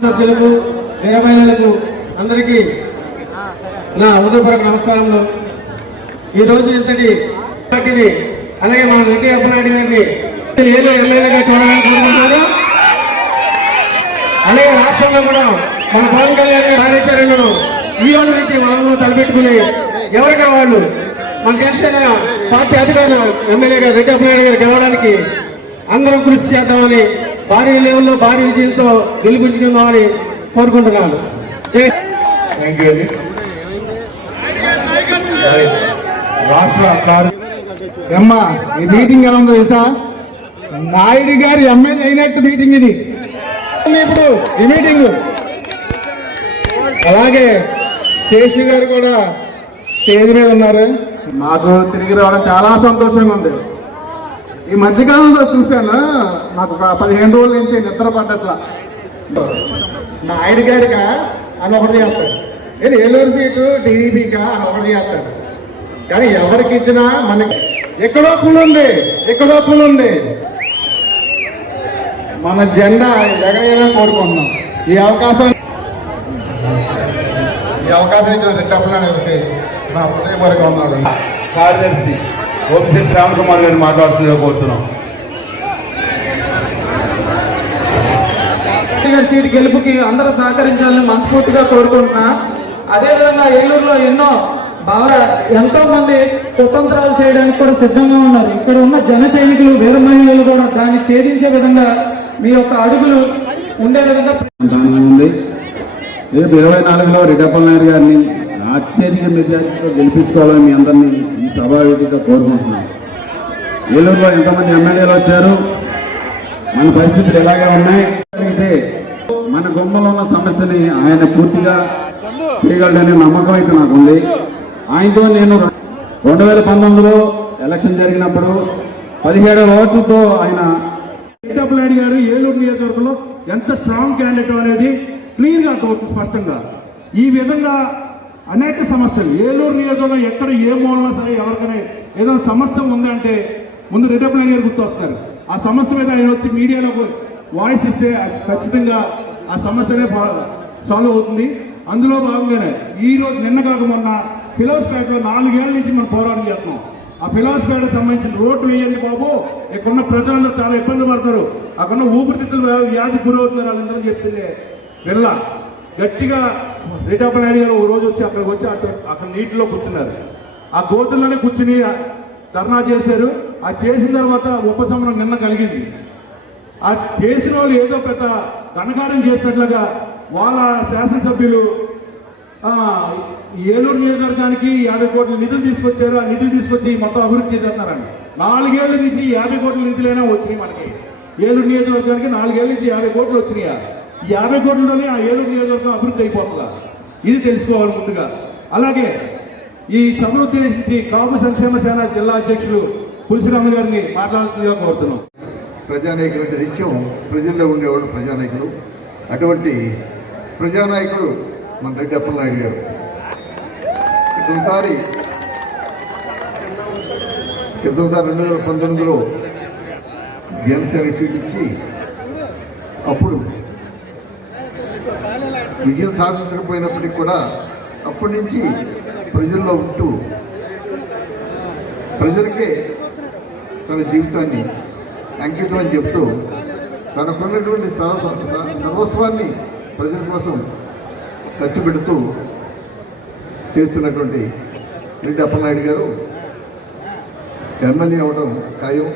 సభ్యులకు వీరమహిళలకు అందరికీ నా హృదయపూర్వక నమస్కారములు. ఈరోజు ఇంతటి పార్టీని అలాగే మన రెడ్డి అప్పలనాయుడు గారిని ఏలూరు ఎమ్మెల్యేగా చూడాలని కోరుకుంటున్నారు. అలాగే రాష్ట్రంలో కూడా మన పవన్ కళ్యాణ్ గారి కార్యాచరణను ఈ రోజు నుంచి మనము తలపెట్టుకుని ఎవరికైనా వాళ్ళు మన తెలిసిన పార్టీ అధికారులు ఎమ్మెల్యేగా రెడ్డి అప్పలనాయుడు గారు గెలవడానికి అందరం కృషి చేద్దామని, భారీ లెవెల్లో భారీ విజయంతో గెలుపుకుందామని కోరుకుంటున్నాను. అమ్మా ఈ మీటింగ్ ఎలా ఉందో తెలుసా? నాయుడు గారు ఎమ్మెల్యే అయినట్టు మీటింగ్ ఇది. ఇప్పుడు ఈ మీటింగ్ అలాగే శేషు గారు కూడా స్టేజ్ మీద ఉన్నారు. మాకు తిరిగి రావడం చాలా సంతోషంగా ఉంది. ఈ మధ్యకాలంలో చూశాను, నాకు ఒక 15 రోజుల నుంచి నిద్ర పడ్డట్లా. నాయుడు గారిగా అని ఒకటి చేస్తాడు, నేను ఏలూరు సీటు టీడీపీగా అని ఒకటి చేస్తాడు. కానీ ఎవరికి ఇచ్చినా మనకి ఎక్కడో పులుంది, ఎక్కడో పులుంది. మన జెండా ఎగరేలా కోరుకుంటున్నాం. ఈ అవకాశం ఇచ్చిన రెడ్డి అప్పలనాయుడు నా హృదయపూర్వకంగా ఉన్నాడు. కార్యదర్శి ఓపిశెట్టి శ్రావణకుమార్ గారిని మాట్లాడుతుందిగా కోరుతున్నాం. సీటు గెలుపుకి అందరూ సహకరించాలని మనస్ఫూర్తిగా కోరుకుంటున్నా. అదేవిధంగా ఏలూరులో ఎంతో మంది కుతంత్రాలు చేయడానికి కూడా సిద్ధంగా ఉన్నారు. ఇక్కడ ఉన్న జన సైనికులు వీర మహిళలు కూడా దాన్ని ఛేదించే విధంగా మీ యొక్క అడుగులు ఉండే విధంగా ఉంది. రేపు 24లో రెడ్డి అప్పలనాయుడు గారిని అత్యధిక మెజార్టీతో గెలిపించుకోవాలని మీ అందరినీ ఈ సభావేదికగా కోరుకుంటున్నాను. ఏలూరులో ఎంతమంది ఎమ్మెల్యేలు వచ్చారు, మన పరిస్థితులు ఎలాగే ఉన్నాయి అంటే మన గుమ్మలో ఉన్న సమస్యని ఆయన పూర్తిగా చేయగలడనే నమ్మకం అయితే నాకుంది. ఆయనతో నేను 2019లో ఎలక్షన్ జరిగినప్పుడు 17 ఓట్లతో ఆయన రెడ్డి అప్పలనాయుడు గారు ఏలూరు నియోజకవర్గంలో ఎంత స్ట్రాంగ్ క్యాండిడేట్ అనేది క్లియర్గా స్పష్టంగా ఈ విధంగా అనేక సమస్యలు ఏలూరు నియోజకవర్గంలో ఎక్కడ ఏ మూలనా సరే ఎవరికైనా ఏదైనా సమస్య ఉందంటే ముందు రెడ్డి అప్పలనాయుడు గారు గుర్తొస్తారు. ఆ సమస్య మీద ఆయన వచ్చి మీడియాలో వాయిస్ ఇస్తే ఖచ్చితంగా ఆ సమస్యనే సాల్వ్ అవుతుంది. అందులో భాగంగానే ఈరోజు నిన్న కాక మొన్న ఫిలాస్పేటలో 4 ఏళ్ల నుంచి మనం పోరాటం చేస్తున్నాం. ఆ ఫిలాస్పేటకు సంబంధించిన రోడ్డు వేయండి బాబు, ఇక్కడున్న ప్రజలందరూ చాలా ఇబ్బంది పడతారు, అక్కడున్న ఊపిరితిత్తులు వ్యాధి గురవుతున్నారు వాళ్ళందరూ చెప్తుండే వెళ్ళ గట్టిగా రెడ్డి అప్పలనాయుడు గారు ఒక రోజు వచ్చి అక్కడ నీటిలో కూర్చున్నారు. ఆ గోతుల్లోనే కూర్చుని ధర్నా చేశారు. ఆ చేసిన తర్వాత ఉపశమనం నిన్న కలిగింది. ఆ చేసిన వాళ్ళు ఏదో పెద్ద ఘనకార్యం చేసినట్లుగా వాళ్ళ శాసనసభ్యులు ఏలూరు నియోజకవర్గానికి 50 కోట్ల నిధులు తీసుకొచ్చారు. ఆ నిధులు తీసుకొచ్చి మొత్తం అభివృద్ధి చేస్తున్నారండి. 4 ఏళ్ళ నుంచి 50 కోట్ల నిధులైనా వచ్చినాయి మనకి. ఏలూరు నియోజకవర్గానికి 4 ఏళ్ళ నుంచి 50 కోట్లు వచ్చినాయి. ఈ 50 కోట్లలోనే ఆ ఏలూరు నియోజకవర్గం అభివృద్ధి అయిపోతుందా, ఇది తెలుసుకోవాలి ముందుగా. అలాగే ఈ సభను ఉద్దేశించి కాపు సంక్షేమ సేన జిల్లా అధ్యక్షులు పులిసిరామ గారిని మాట్లాడాల్సిందిగా కోరుతున్నాం. ప్రజానాయకులు అంటే నిత్యం ప్రజల్లో ఉండేవాడు ప్రజానాయకులు. అటువంటి ప్రజానాయకుడు మన రెడ్డి అప్పలనాయుడు గారు. క్రితంసారి 2019లో జనసేన సీట్ ఇచ్చి అప్పుడు విజయం సాధించకపోయినప్పటికీ కూడా అప్పటి నుంచి ప్రజల్లో ఉంటూ ప్రజలకే తన జీవితాన్ని అంకితం అని చెప్తూ తనకున్నటువంటి సర్వస్వాన్ని ప్రజల కోసం ఖర్చు పెడుతూ చేస్తున్నటువంటి రెడ్డి అప్పలనాయుడు గారు ఎమ్మెల్యే అవ్వడం ఖాయం.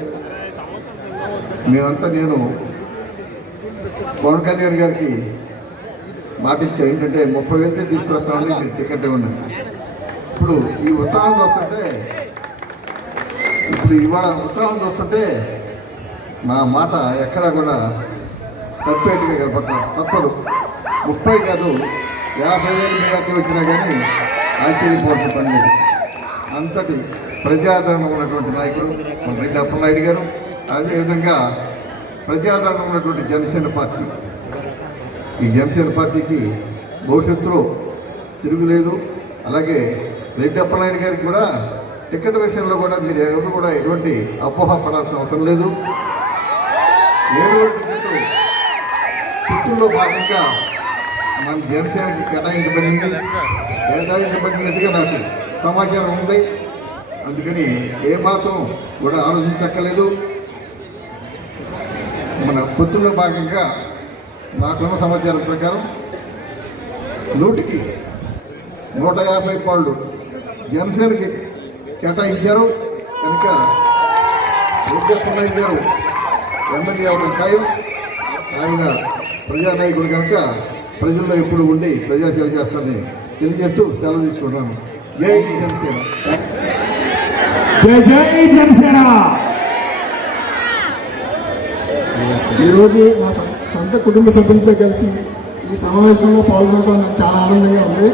మేమంతా నేను పవన్ కళ్యాణ్ గారికి మాట ఇచ్చాను, ఏంటంటే 30,000 తీసుకొస్తామని నేను టికెట్ ఇవ్వండి. ఇప్పుడు ఈ ఉత్సాహం చూస్తుంటే నా మాట ఎక్కడా కూడా తప్పేట్టుగా కనపడతాను. తప్పదు, 30 కాదు 50,000 మెజార్టీ వచ్చినా కానీ ఆశ్చర్యపోవాల్సిన పని లేదు. అంతటి ప్రజాదరణ ఉన్నటువంటి నాయకుడు మన రెడ్డి అప్పలనాయుడు గారు. అదేవిధంగా ప్రజాదరణ ఉన్నటువంటి జనసేన పార్టీ. ఈ జనసేన పార్టీకి భవిష్యత్తులో తిరుగులేదు. అలాగే రెడ్డి అప్పలనాయుడు గారికి కూడా టికెట్ విషయంలో కూడా మీరు ఎవరు కూడా ఎటువంటి అపోహ పడాల్సిన అవసరం లేదు. ఏలూరు టికెట్ పొత్తుల్లో భాగంగా మన జనసేనకి కేటాయించబడినట్టుగా నాకు సమాచారం ఉంది. అందుకని ఏమాత్రం కూడా ఆలోచించక్కర్లేదు. మన పొత్తుల్లో భాగంగా నాకున్న సమాచారం ప్రకారం 100కి 150 పాళ్ళు జనసేనకి కేటాయించారు కనుక రెడ్డప్పలనాయుడు గారు ఎమ్మెల్యే అవడం ఖాయం. ఆయన ప్రజానాయకుడు కనుక ప్రజల్లో ఎప్పుడు ఉండి ప్రజాసేవ చేస్తారని తెలియజేస్తూ సెలవు తీసుకుంటాను. జై జనసేన. జై జై జనసేన. ఈరోజు నా సొంత కుటుంబ సభ్యులతో కలిసి ఈ సమావేశంలో పాల్గొనడం నాకు చాలా ఆనందంగా ఉంది.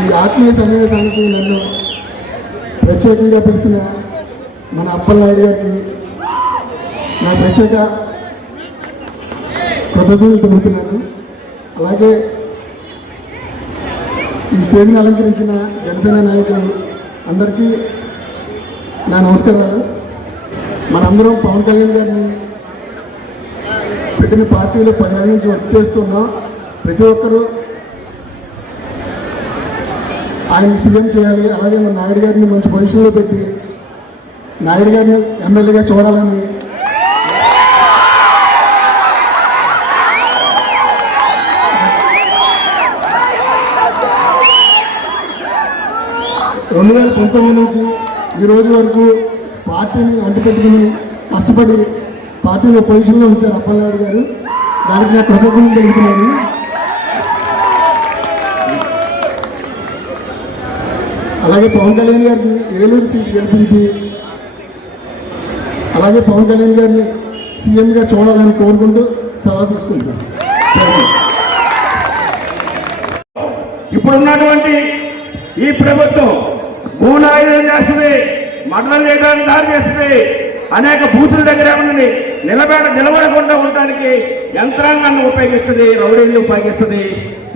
ఈ ఆత్మీయ సమావేశానికి నన్ను ప్రత్యేకంగా పిలిచిన మన అప్పలనాయుడు గారికి నా ప్రత్యేక కృతజ్ఞతలు తెలుపుతున్నాను. అలాగే ఈ స్టేజ్ని అలంకరించిన జనసేన నాయకులు అందరికీ నా నమస్కారాలు. మనందరం పవన్ కళ్యాణ్ గారిని పెట్టిన పార్టీలో 10 ఏళ్ళ నుంచి వర్క్ చేస్తున్నాం. ప్రతి ఒక్కరూ ఆయన సీఎం చేయాలి, అలాగే మన నాయుడు గారిని మంచి పొజిషన్లో పెట్టి నాయుడు గారిని ఎమ్మెల్యేగా చూడాలని 2019 నుంచి ఈ రోజు వరకు పార్టీని అంటుపెట్టుకుని కష్టపడి పార్టీలో పొజిషన్లో ఉంచారు అప్పలనాయుడు గారు. దానికి నా కృతజ్ఞతలు తెలుపుతున్నాను. అలాగే పవన్ కళ్యాణ్ గారికి ఏలూరు సీట్ గెలిపించి అలాగే పవన్ కళ్యాణ్ గారిని సీఎంగా చూడాలని కోరుకుంటూ సలహా తీసుకుంటాను. ఇప్పుడున్నటువంటి ఈ ప్రభుత్వం భూనాయుధం చేస్తుంది, మండలం చేయడానికి దారి చేస్తుంది, అనేక బూతుల దగ్గర నిలబడకుండా ఉండడానికి యంత్రాంగాన్ని ఉపయోగిస్తుంది, రౌడీని ఉపయోగిస్తుంది.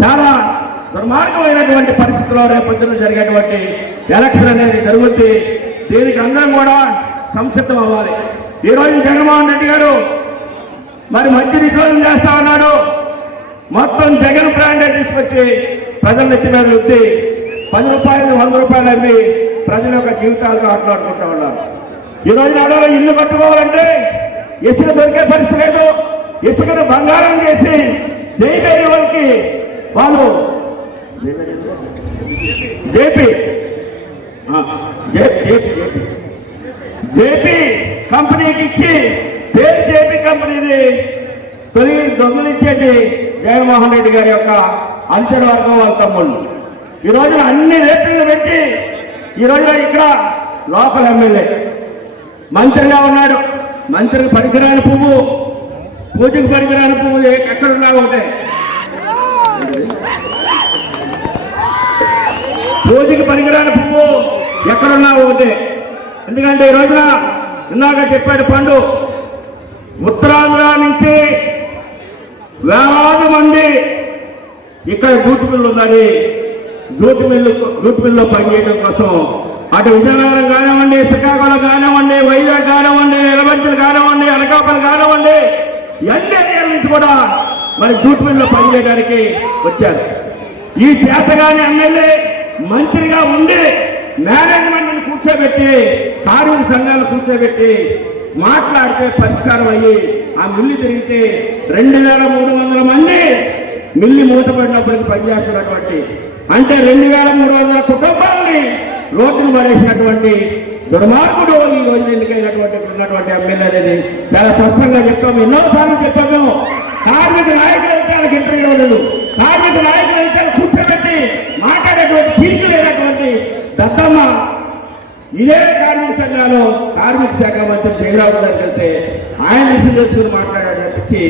చాలా దుర్మార్గమైనటువంటి పరిస్థితుల్లో రేపొద్దున జరిగేటువంటి ఎలక్షన్ అనేది జరుగుతుంది. దీనికి అందరం కూడా సంసిద్ధం అవ్వాలి. ఈరోజు జగన్మోహన్ రెడ్డి గారు మరి మంచి నిషేధం చేస్తా ఉన్నాడు. మొత్తం జగన్ బ్రాండే తీసుకొచ్చి ప్రజల నెత్తి మీద ఉత్తి 10 రూపాయలు 100 రూపాయలు అమ్మి ప్రజల యొక్క జీవితాలతో ఆటలాడుకుంటా ఉన్నారు. ఈ రోజు నాడలో ఇల్లు కట్టుకోవాలంటే ఇసుక దొరికే పరిస్థితి లేదు. ఇసుకను బంగారం చేసి జైబేరి వాళ్ళకి వాళ్ళు జేపీ కంపెనీకి ఇచ్చి జేపీ కంపెనీది తొలగి దొంగలించేది జగన్మోహన్ రెడ్డి గారి యొక్క అనుచర వర్గం వాళ్ళ తమ్ముళ్ళు. ఈ రోజున అన్ని రేట్లు పెట్టి ఈ రోజున ఇక్కడ లోకల్ ఎమ్మెల్యే మంత్రిగా ఉన్నాడు. మంత్రికి పనికిరాని పువ్వు, పూజకు పనికిరాని పువ్వు ఎక్కడున్నా ఒకటే. పూజకి పనికిరాని పువ్వు ఎక్కడున్నా ఒకటే. ఎందుకంటే ఈ రోజున ఇందాక చెప్పాడు పండు, ఉత్తరాంధ్ర నుంచి వేలాది మంది ఇక్కడ జూట్ మిల్లు ఉందని జూట్ మిల్లులో పనిచేయడం కోసం అటు విజయనగరం కానివ్వండి, శ్రీకాకుళం కానివ్వండి, వైజాగ్ కానివ్వండి, ఎలమంచిలు కానివ్వండి, అనకాపల్లి కానివ్వండి, అన్ని ఏరియాల నుంచి కూడా మరి జూట్ మిల్లులో పనిచేయడానికి వచ్చారు. ఈ చేతగాని ఎమ్మెల్యే మంత్రిగా ఉండి మేనేజ్మెంట్ని కూర్చోబెట్టి కార్మిక సంఘాలు కూర్చోబెట్టి మాట్లాడితే పరిష్కారం అయ్యి ఆ మిల్లు తిరిగితే 2300 మంది మిల్లు మూతపడినప్పటికీ పనిచేస్తున్నటువంటి, అంటే 2300 కుటుంబాలని రోడ్డును పడేసినటువంటి దుర్మార్గుడు ఈ రోజు ఎన్నికైనటువంటి ఉన్నటువంటి ఎమ్మెల్యే అనేది చాలా స్పష్టంగా చెప్తాము. ఎన్నోసార్లు చెప్పాము. కార్మిక నాయకులు అయితే వాళ్ళకి ఇంటర్వ్యూ ఉండదు. కార్మిక నాయకులు అయితే కూర్చోబెట్టి మాట్లాడేటువంటి తీర్పు లేనటువంటి దత్తమ్మ ఇదే కార్మిక సంఘాలు కార్మిక శాఖ మంత్రి జయరావు గారికి వెళ్తే ఆయన విషయం చేసుకుని మాట్లాడాడు తప్పించి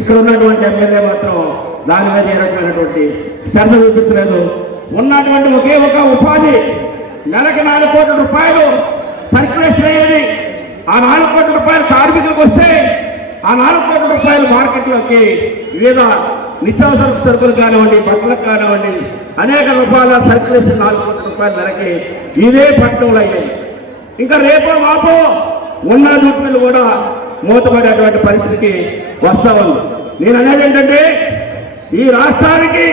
ఇక్కడ ఉన్నటువంటి ఎమ్మెల్యే మాత్రం దాని మీద ఏ రకమైనటువంటి శ్రద్ధ చూపించలేదు. ఉన్నటువంటి ఒకే ఒక ఉపాధి, నెలకు 4 కోట్ల రూపాయలు సర్క్యులేషన్ అయ్యేది. ఆ 4 కోట్ల రూపాయలు కార్మికులకు వస్తే ఆ 4 కోట్ల రూపాయలు మార్కెట్లోకి వివిధ నిత్యావసర సరుకులు కానివ్వండి, బట్టలకు కానివ్వండి, అనేక రూపాయల సర్క్యులేషన్ 4 కోట్ల రూపాయలు నెలకి ఇదే పట్టణంలో అయ్యాయి. ఇంకా రేపో మాపో ఉన్న జూట్ మిల్లు కూడా మూతపడేటువంటి పరిస్థితికి వస్తా ఉంది. నేను అనేది ఏంటంటే ఈ రాష్ట్రానికి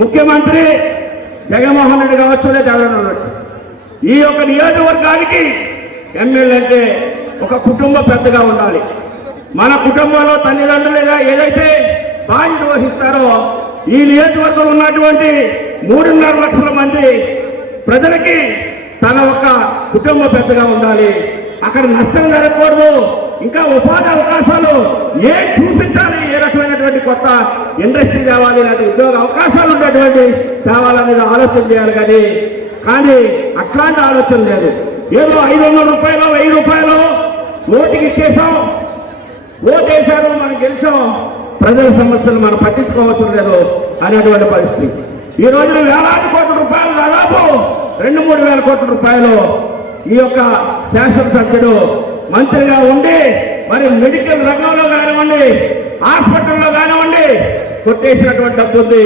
ముఖ్యమంత్రి జగన్మోహన్ రెడ్డి కావచ్చు లేదా జగన్ కావచ్చు, ఈ యొక్క నియోజకవర్గానికి ఎమ్మెల్యే అంటే ఒక కుటుంబ పెద్దగా ఉండాలి. మన కుటుంబంలో తల్లిదండ్రులుగా ఏదైతే బాధ్యత వహిస్తారో ఈ నియోజకవర్గంలో ఉన్నటువంటి 3.5 లక్షల మంది ప్రజలకి తన ఒక కుటుంబ పెద్దగా ఉండాలి. అక్కడ నష్టం జరగకూడదు, ఇంకా ఉపాధి అవకాశాలు చూపించాలి, ఏ రకమైనటువంటి కొత్త ఇండస్ట్రీ కావాలి, లేదా ఉద్యోగ అవకాశాలు ఉన్నటువంటి కావాలనేది ఆలోచన చేయాలి. కానీ అట్లాంటి ఆలోచన లేదు. ఏదో 500 రూపాయలు 1000 రూపాయలు ఓటుకి ఇచ్చేసాం, ఓటేశారు, మనం గెలిచాం, ప్రజల సమస్యలు మనం పట్టించుకోవాల్సిన లేదు అనేటువంటి పరిస్థితి. ఈ రోజున వేలాది కోట్ల రూపాయలు, దాదాపు 2-3 వేల కోట్ల రూపాయలు ఈ యొక్క శాసనసభ్యుడు మంత్రిగా ఉండి మరి మెడికల్ రంగంలో కానివ్వండి, హాస్పిటల్లో కానివ్వండి కొట్టేసినటువంటి డబ్బు ఉంది.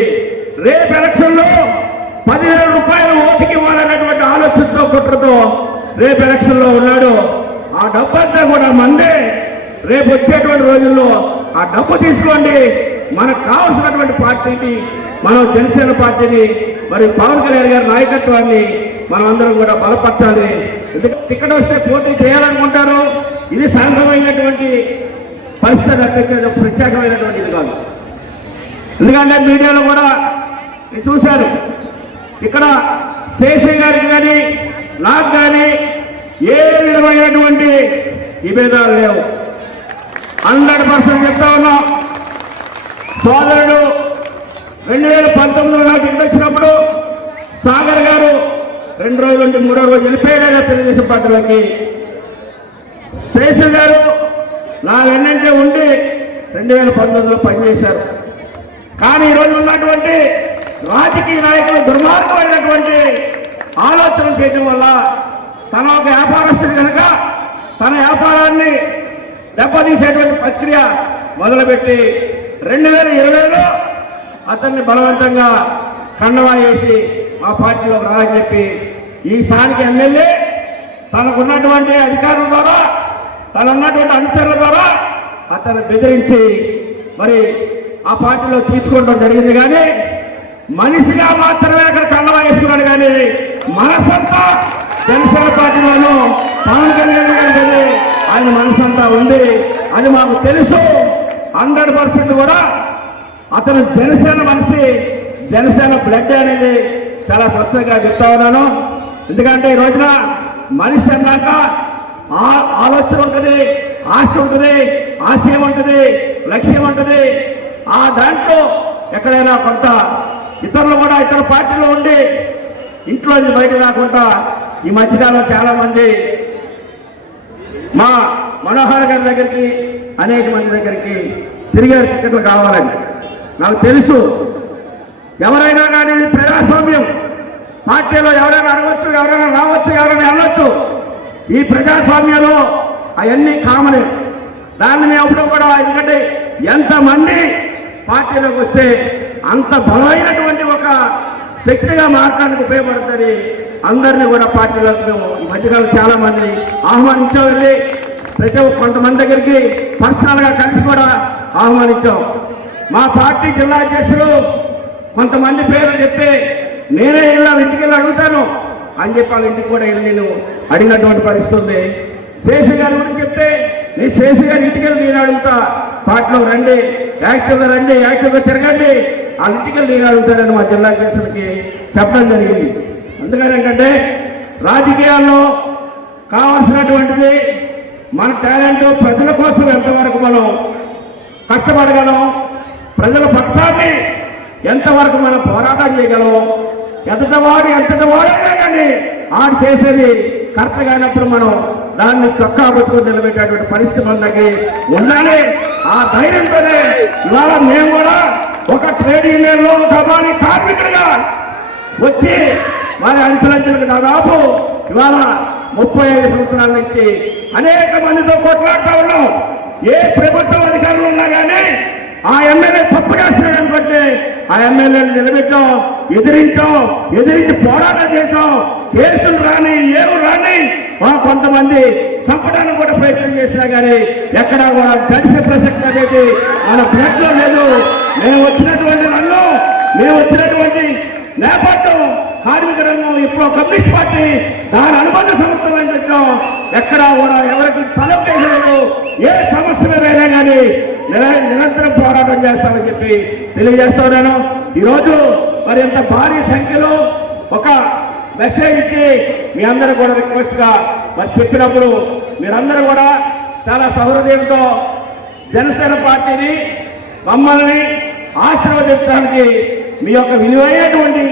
రేపు ఎలక్షన్లో 10,000 రూపాయలు ఓటుకి ఇవ్వాలనేటువంటి ఆలోచనతో కుట్రతో రేపు ఎలక్షన్లో ఉన్నాడు. ఆ డబ్బు అంతా కూడా మందే. రేపు వచ్చేటువంటి రోజుల్లో ఆ డబ్బు తీసుకోండి, మనకు కావాల్సినటువంటి పార్టీని, మనం జనసేన పార్టీని, మరి పవన్ కళ్యాణ్ గారి నాయకత్వాన్ని మనం అందరం కూడా బలపరచాలి. టికెట్ వస్తే పోటీ చేయాలనుకుంటారు, ఇది సహజమైనటువంటి పరిస్థితి తప్పించేది ప్రత్యేకమైనటువంటి ఇది కాదు. ఎందుకంటే మీడియాలో కూడా చూశారు, ఇక్కడ శేషయ్య గారికి కానీ నాకు కానీ ఏ విధమైనటువంటి విభేదాలు లేవు. 100% చెప్తా ఉన్నాం. సోదరుడు 2019లో నాకు ఇంటి వచ్చినప్పుడు సాగర్ గారు 2 రోజుల నుండి 3వ రోజు వెళ్ళిపోయాడు తెలుగుదేశం పార్టీలోకి. శేషు గారు నా వెన్నంటే ఉండి 2019లో పనిచేశారు. కానీ ఈరోజు ఉన్నటువంటి రాజకీయ నాయకులు దుర్మార్గమైనటువంటి ఆలోచన చేయడం వల్ల తన ఒక వ్యాపారస్తుడు కనుక తన వ్యాపారాన్ని దెబ్బతీసేటువంటి ప్రక్రియ మొదలుపెట్టి 2020లో అతన్ని బలవంతంగా కండవా వేసి మా పార్టీలోకి రాని చెప్పి ఈ స్థానిక ఎమ్మెల్యే తనకున్నటువంటి అధికారుల ద్వారా, తనన్నటువంటి అనుచరుల ద్వారా అతన్ని బెదిరించి మరి ఆ పార్టీలో తీసుకోవడం జరిగింది. కానీ మనిషిగా మాత్రమే అక్కడ కండవా వేసుకున్నాడు. కానీ మనసంతా జనసేన పార్టీలోనూ పవన్ కళ్యాణ్ గారి ఆయన మనసంతా ఉంది. అది మాకు తెలుసు. 100% కూడా అతను జనసేన మనిషి, జనసేన బ్లడ్ అనేది చాలా స్పష్టంగా చెప్తా ఉన్నాను. ఎందుకంటే ఈ రోజున మనిషి అన్నాక ఆలోచన ఉంటుంది, ఆశ ఉంటుంది, ఆశయం ఉంటుంది, లక్ష్యం ఉంటుంది. ఆ దాంట్లో ఎక్కడైనా కొంత ఇతరులు కూడా ఇతర పార్టీలో ఉండి ఇంట్లో బయట రాకుండా ఈ మధ్యకాలంలో చాలా మంది మా మనోహర్ గారి దగ్గరికి, అనేక మంది దగ్గరికి తిరిగే టికెట్లు కావాలని. నాకు తెలుసు, ఎవరైనా కానీ ప్రజాస్వామ్యం, పార్టీలో ఎవరైనా అడగవచ్చు, ఎవరైనా రావచ్చు, ఎవరైనా వెళ్ళొచ్చు. ఈ ప్రజాస్వామ్యంలో అవన్నీ కామనే. దాన్ని మేము అప్పుడు కూడా, ఎందుకంటే ఎంతమంది పార్టీలోకి వస్తే అంత బలమైనటువంటి ఒక శక్తిగా మారడానికి ఉపయోగపడుతుంది. అందరినీ కూడా పార్టీలోకి మేము ఈ మధ్యకాలం చాలా మంది ఆహ్వానించాం. వెళ్ళి ప్రతి కొంతమంది దగ్గరికి పర్సనల్గా కలిసి కూడా ఆహ్వానించాం. మా పార్టీ జిల్లా అధ్యక్షులు కొంతమంది పేర్లు చెప్తే నేనే ఇలా ఇంటికి వెళ్ళి అడుగుతాను అని చెప్పి వాళ్ళ ఇంటికి కూడా వెళ్ళి నేను అడిగినటువంటి పరిస్థితి ఉంది. శేషు గారి గురించి చెప్తే నేను శేషు గారి ఇంటికి వెళ్ళి నేను అడుగుతా, పార్టీలో రండి, యాక్టివ్గా రండి, యాక్టివ్గా తిరగండి, వాళ్ళ ఇంటికి వెళ్ళి నేను అడుగుతానని మా జిల్లా అధ్యక్షులకి చెప్పడం జరిగింది. అందుకని ఏంటంటే రాజకీయాల్లో కావాల్సినటువంటిది మన టాలెంట్, ప్రజల కోసం ఎంతవరకు మనం కష్టపడగలం, ప్రజల పక్షాన్ని ఎంతవరకు మనం పోరాటం చేయగలం, ఎంతటి వాడైనా కానీ ఆడు చేసేది కరెక్ట్ కానప్పుడు మనం దాన్ని చొక్కా పుచ్చుకొని నిలబెట్టేటువంటి పరిస్థితి మన దగ్గర ఉండాలి. ఆ ధైర్యంతోనే ఇవాళ మేము కూడా ఒక ట్రేడ్ యూనియన్లో ఒక కార్మికుడిగా వచ్చి వారి అంచెలంచెలకు దాదాపు ఇవాళ 35 సంవత్సరాల నుంచి అనేక మందితో కొట్లాడుతూ ఉన్నాం. ఏ ప్రభుత్వం అధికారులు ఉన్నా కానీ ఆ ఎమ్మెల్యే తప్పు చేస్తున్నాడు అనుకుంటే ఆ ఎమ్మెల్యేని నిలబెట్టాం, ఎదిరించి పోరాటం చేసాం, కేసులు రాని ఏమి రాని కొంతమంది చంపడానికి కూడా ప్రయత్నం చేసినా కానీ ఎక్కడా కూడా కలిసే ప్రసక్తి అనేది మన బ్లడ్ లో లేదు. మేము వచ్చినటువంటి నేపథ్యం కార్మిక రంగం ఇప్పుడు కమ్యూనిస్ట్ పార్టీ దాని అనుబంధ సంస్థలను తెచ్చాం. ఎక్కడా కూడా ఎవరికి తలపేయలేదు. ఏ సమస్య అయినా కానీ నిరంతరం పోరాటం చేస్తామని చెప్పి తెలియజేస్తా ఉన్నాను. ఈరోజు మరి ఇంత భారీ సంఖ్యలో ఒక మెసేజ్ ఇచ్చి మీ అందరూ కూడా రిక్వెస్ట్గా మరి చెప్పినప్పుడు మీరందరూ కూడా చాలా సౌహృదయంతో జనసేన పార్టీని మమ్మల్ని ఆశీర్వదించడానికి మీ యొక్క విలువైనటువంటి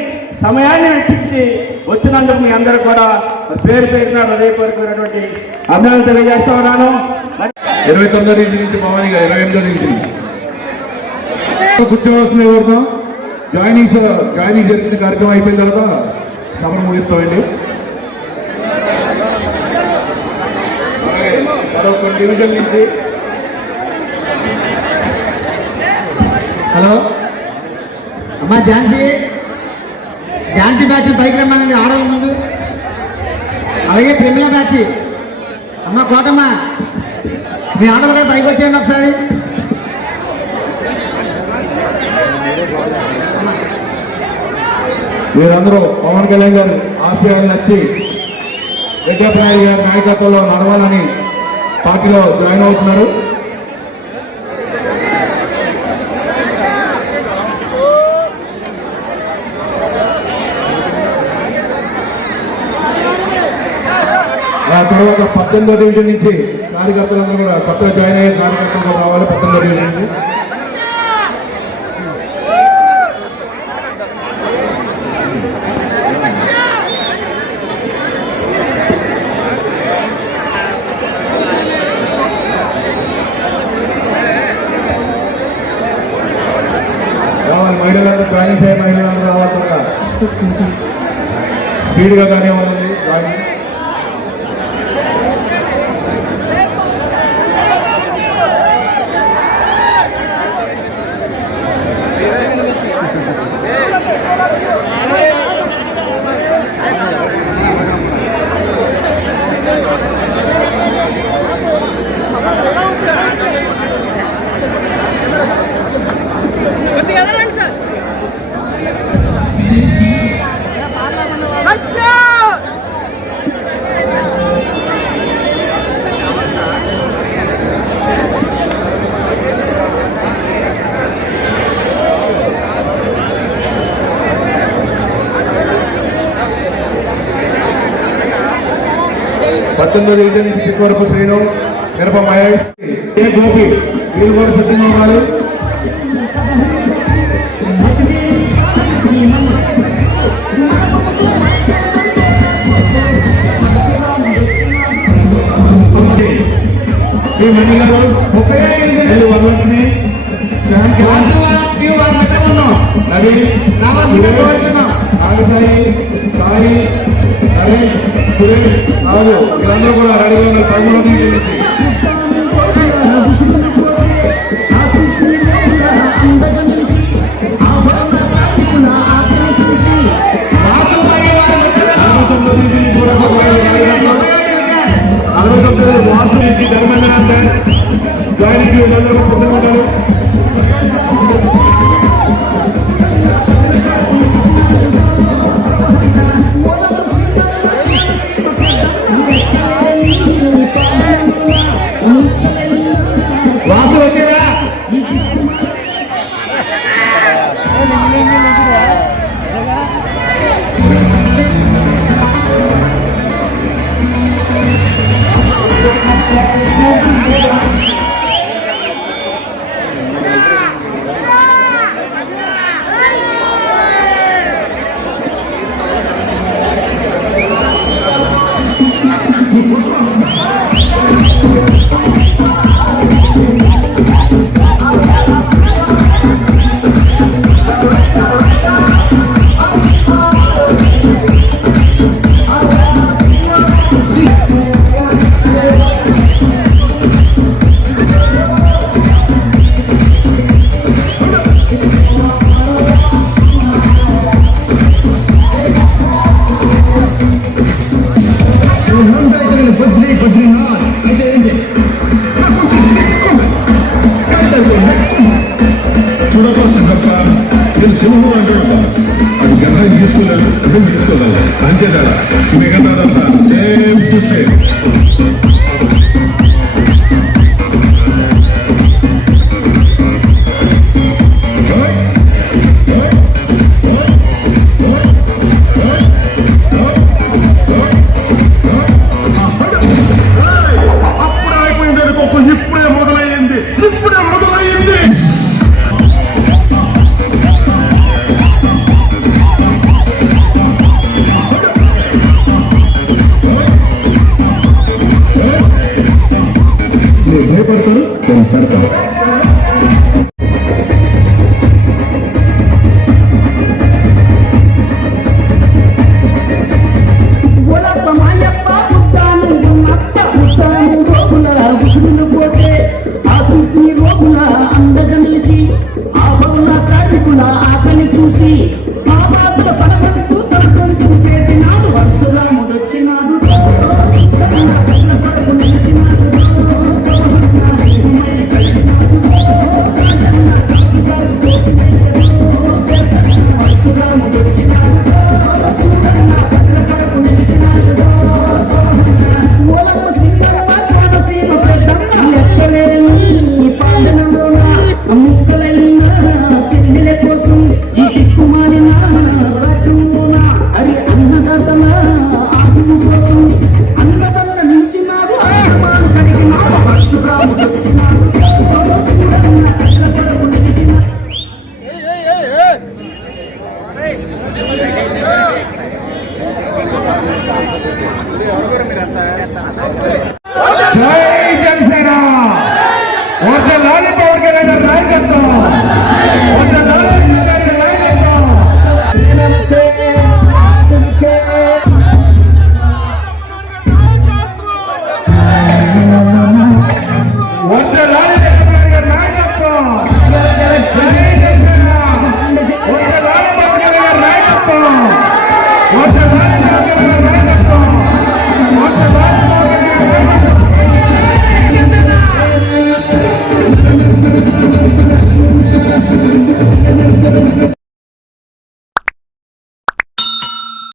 సమయాన్ని వెచ్చించి వచ్చినందుకు మీ అందరూ కూడా పేరు పేరున హృదయపూర్వకమైనటువంటి అభినందనలు తెలియజేస్తా ఉన్నాను. 29 నుంచి మామూలుగా 28 నుంచి కూర్చోవలసిన ఎవరితో జాయినింగ్ జరిగిన కార్యక్రమం అయిపోయిన తర్వాత సభను ముగిస్తామండి. మరొక డివిజన్ నుంచి హలో అమ్మా ఝాన్సీ బ్యాచ్ పైకి రమ్మానండి ఆడవాళ్ళ ముందు. అలాగే ప్రేమిల బ్యాచ్ అమ్మ కోటమ్మ మీ ఆడవాళ్ళు కూడా పైకి వచ్చేయండి ఒకసారి. మీరందరూ పవన్ కళ్యాణ్ గారు ఆశయాలు నచ్చి రెడ్డప్పనాయుడు గారి నాయకత్వంలో నడవాలని పార్టీలో జాయిన్ అవుతున్నారు. ఆ తర్వాత 18వ డివిజన్ నుంచి కార్యకర్తలందరూ కూడా కొత్తగా జాయిన్ అయ్యే కార్యకర్తలు రావాలి. 18వ డివిజన్ నుంచి రావాలి. మహిళలందరూ జాయిన్ చేయ మహిళలందరూ రావాలి. త్వరగా స్పీడ్గా కానీ వాళ్ళని జాయిన్ పద్దెనిమిదో డివిజన్ నుంచి చిక్కవరపు శ్రీను, మిరప మహేష్, ఏ గోపి వీళ్ళు కూడా సిద్ధంగా ఉన్నారు. మణి గారు వరలక్ష్మి, రవి, నాగసాయి, సాయి, నరేష్, సురేష్, రాజు వీళ్ళందరూ కూడా రెడీగా ఉన్నారు. 13వ డివిజన్ నుంచి వాసు నుంచి ధర్మేంద్ర జాయినింగ్ వీళ్ళందరూ సిద్ధంగా ఉంటారు. వాసు వచ్చారా? సింహం అంటాడు అది గర్భం తీసుకోలేదు అర్థం తీసుకోగలరు అంతే తేడా మిగతాదంతా సేమ్ టు సేమ్